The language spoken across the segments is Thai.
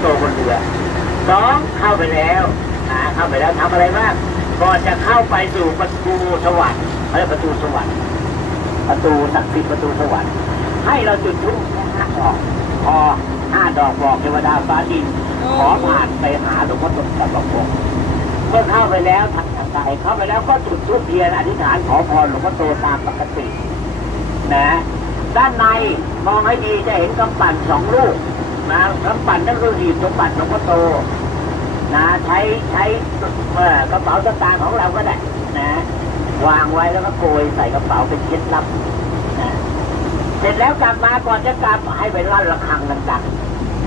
โตบนเรือสองเข้าไปแล้วนะเข้าไปแล้วทำอะไรบ้างก่อนจะเข้าไปสู่ประตูสวรรค์เขาเรียกประตูสวรรค์ประตูศักดิ์สิทธิ์ประตูสวรรค์ให้เราจุดธูปห้าดอกพอห้าดอกบอกเทวดาฟ้าดิน ขอผ่านไปหาหลวงพ่อตนกับหลวงพ่อเมื่อเข้าไปแล้วทำทางใจเข้าไปแล้วก็จุดธูปเทียนอธิษฐานขอพรหลวงพ่อโตตามปกตินะด้านในมองให้ดีจะเห็นกำปั่นสองลูก นะกำปั่นนั่นคือหีบสมบัติหลวงพ่อโตนะใช้ใช้กระเป๋าสตางค์ของเราก็ได้นะวางไว้แล้วก็โกยใส่กระเป๋าเป็นเคล็ดลับนะเสร็จแล้วกลับมาก่อนจะกลับให้ไปลั่นระฆังดัง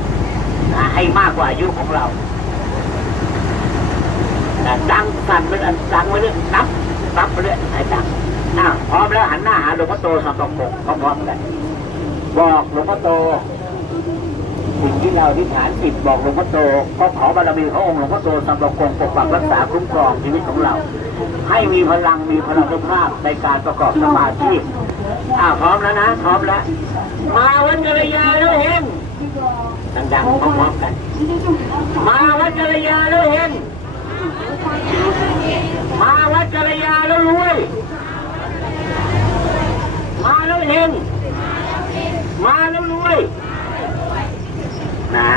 ๆนะให้มากกว่าอายุของเรานะดังสั่นไปดังไปเรื่อยนับนับไปเรื่อยให้ดังอ้าวพร้อมแล้วหันหน้าหาหลวงพ่อโตสับตงบกพร้อมๆกันบอกหลวงพ่อโต สิ่งที่เราอธิษฐานจิตบอกหลวงพ่อโต ก็ขอบารมีพระองค์หลวงพ่อโตสำหรับกงปกปักรักษาคุ้มครองชีวิตของเรา ให้มีพลังมีพลังภาพในการประกอบสมาธิอ้าพร้อมแล้วนะ พร้อมแล้ว มาวัดกัลยาแล้วเฮงดังๆพร้อมๆกัน มาวัดกัลยาแล้วเฮงมาวัดกัลยาแล้วรวย มาแล้วเฮงมาแล้วรวย นะ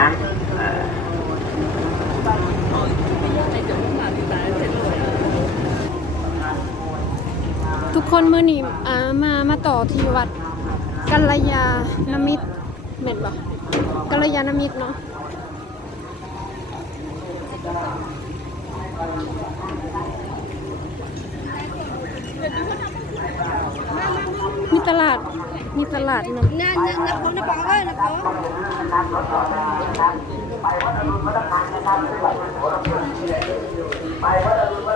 เอ่อ ทุ กคนเมื่อนี้อ่ามามาต่อที่วัดกัลยาณมิตรเม็นบ่กัลยาณมิตรเนาะมีตลาด มีตลาดเนาะ Nè, nè, nè, con nó bỏ ơi, nó bỏ. เย็นเย็นไปวัดอรุณวัดร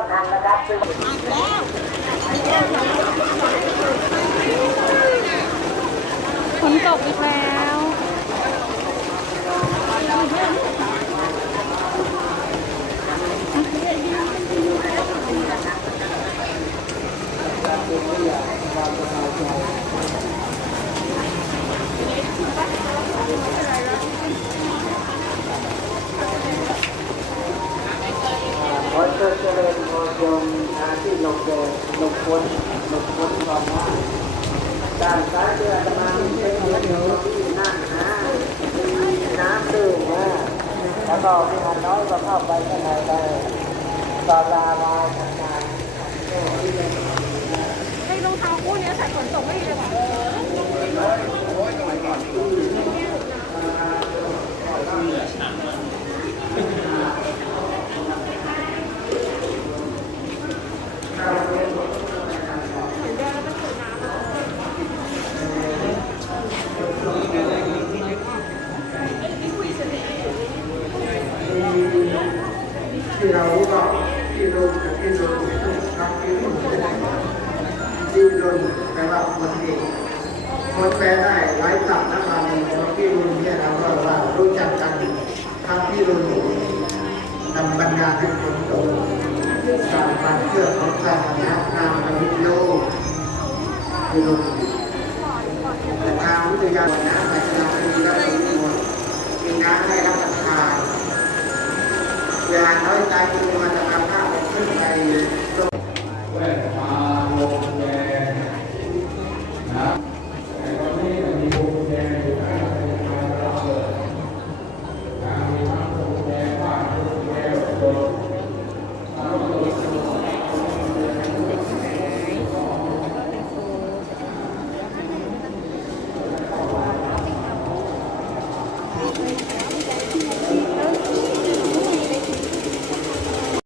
ะฆังนะครับฝนตกอีกแล้ว ขอเชิญเจริญโมยมอา ที่ลงเดินลงพ้นลงพ้นความว่าด้านซ้ายเรือจะมาเป็นเหมือนอยู่ที่นั่งนะมีน้ำดื่มนะแล้วก็มีหันน้อยก็เข้าไปข้างในได้ตอนลาลาทำงาน ที่เรารู้ว่าที่รุนกับที่รุนครับที่รุนที่รุนแปลว่าคนเองคนแปลได้หลายตับนะบาลีที่รุนเนี่ยเราก็ว่ารู้จักกันคำที่รุนนำบรรดาให้คนโตสร้างความเชื่อของศาสนานามอวิโยที่รุนแต่ทางวิทยาศาสตร์ายคุณมาจะทำภาพเป็นขึ้นไป